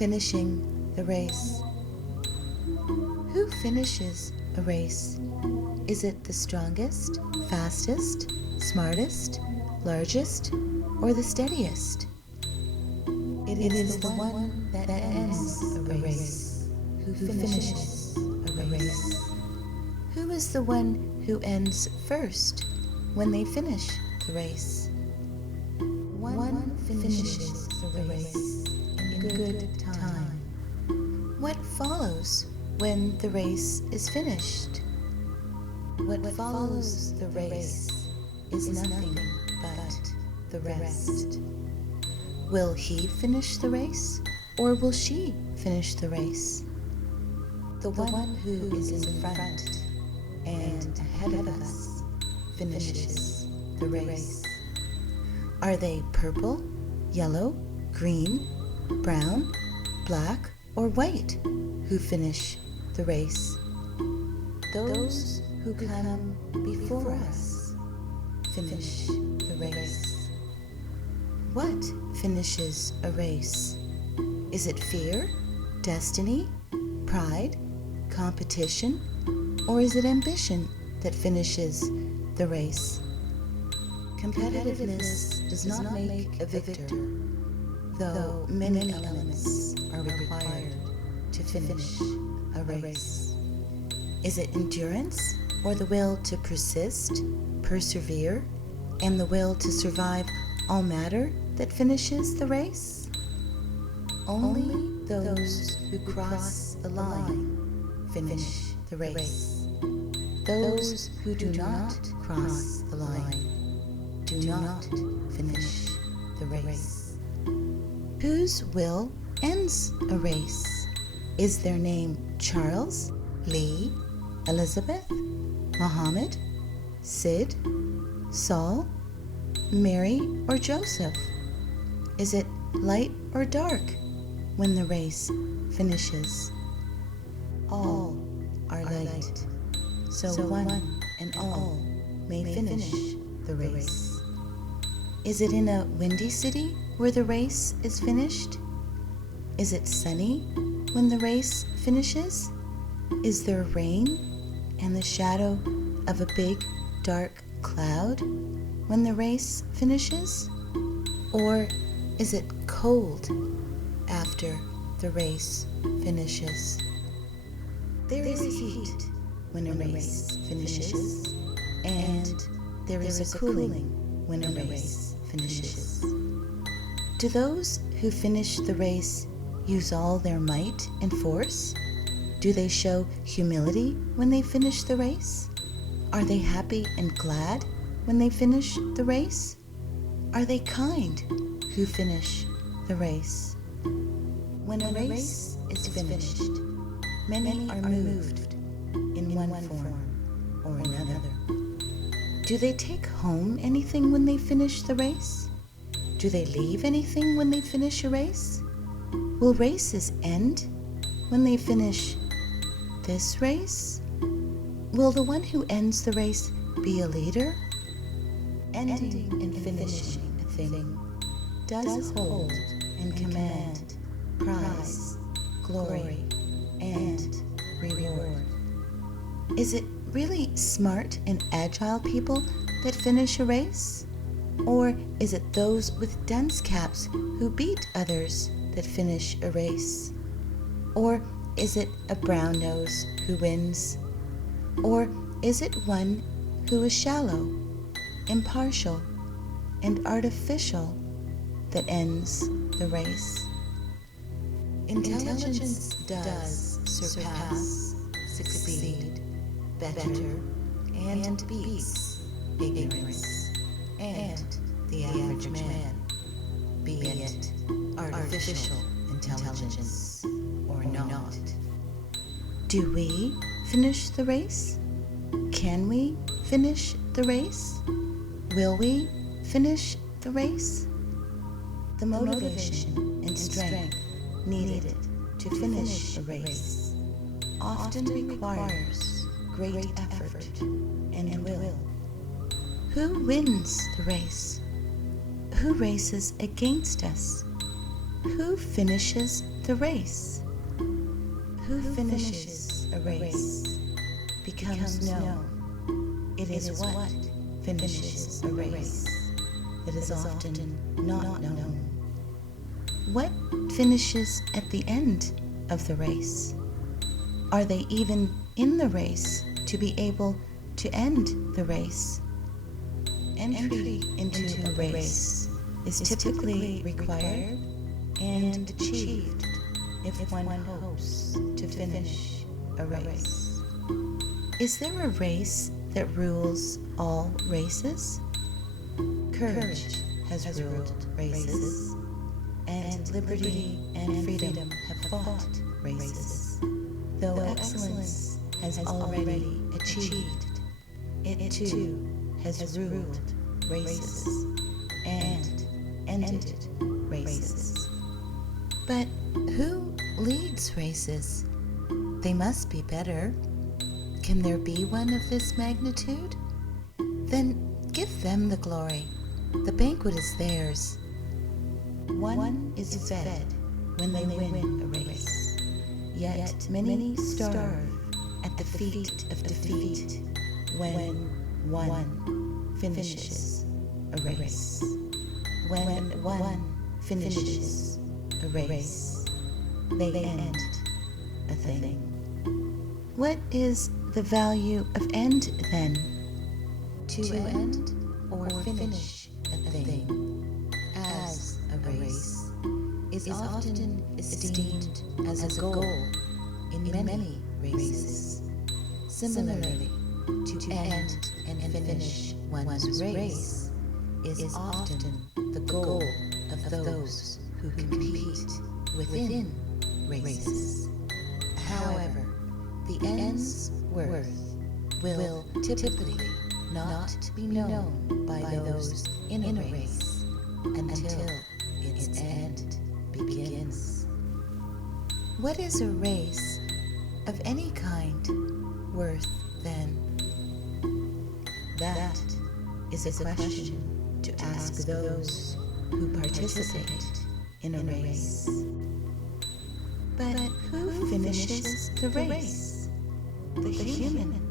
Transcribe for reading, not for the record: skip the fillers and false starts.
Finishing the race. Who finishes a race? Is it the strongest, fastest, smartest, largest, or the steadiest? It is the one that ends a race, who finishes a race. Who is the one who ends first when they finish the race? One finishes the race in good time. What follows when the race is finished? What follows the race is nothing but the rest. Will he finish the race, or will she finish the race? The one who is in front and ahead of us finishes the race. Are they purple, yellow, green, brown, black, or white who finish the race? Those who come before us finish the race. What finishes a race? Is it fear, destiny, pride, competition, or is it ambition that finishes the race? Competitiveness does not make a victor, though many elements are required to finish a race. Is it endurance, or the will to persist, persevere, and the will to survive all matter that finishes the race? Only those who cross the line finish the race. Those who do not cross the line do not finish the race. Whose will ends a race? Is their name Charles, Lee, Elizabeth, Muhammad, Sid, Saul, Mary, or Joseph? Is it light or dark when the race finishes? All are light, so one and all may finish the race. Is it in a windy city where the race is finished? Is it sunny when the race finishes? Is there rain and the shadow of a big dark cloud when the race finishes? Or is it cold after the race finishes? There is heat when a race finishes, and there is a cooling when a race finishes. Do those who finish the race use all their might and force? Do they show humility when they finish the race? Are they happy and glad when they finish the race? Are they kind who finish the race? When a race is finished, many are moved in one form or another. Do they take home anything when they finish the race? Do they leave anything when they finish a race? Will races end when they finish this race? Will the one who ends the race be a leader? Ending and finishing a thing does hold and command prize, glory, and reward. Is it really smart and agile people that finish a race? Or is it those with dunce caps who beat others that finish a race? Or is it a brown nose who wins? Or is it one who is shallow, impartial, and artificial that ends the race? Intelligence does surpass, succeed, better, and beats ignorance and the average man, be it artificial intelligence or not. Do we finish the race? Can we finish the race? Will we finish the race? The motivation and strength needed to finish a race often requires great effort and will. Who wins the race? Who races against us? who finishes the race? Who finishes a race becomes known. It is what finishes a race that is often not known. What finishes at the end of the race? Are they even in the race to be able to end the race? Entry into a race is typically required and achieved if one hopes to finish a race. Is there a race that rules all races? Courage has ruled races, and liberty and freedom have fought races. Though excellence has already achieved, it too has ruled races and ended races. But who leads races? They must be better. Can there be one of this magnitude? Then give them the glory. The banquet is theirs. One is fed when they win a race, yet many starve at the feet of defeat when one finishes a race. When one finishes a race, they end a thing. What is the value of end then? To end or finish a thing as a race is often esteemed as a goal in many races. Similarly, to end and finish one's race is often the goal of those who compete within races. However, the end's worth will typically not be known by those in a race until its end begins. What is a race of any kind worth then? That is a question to ask those who participate in a race. But who finishes the race? The human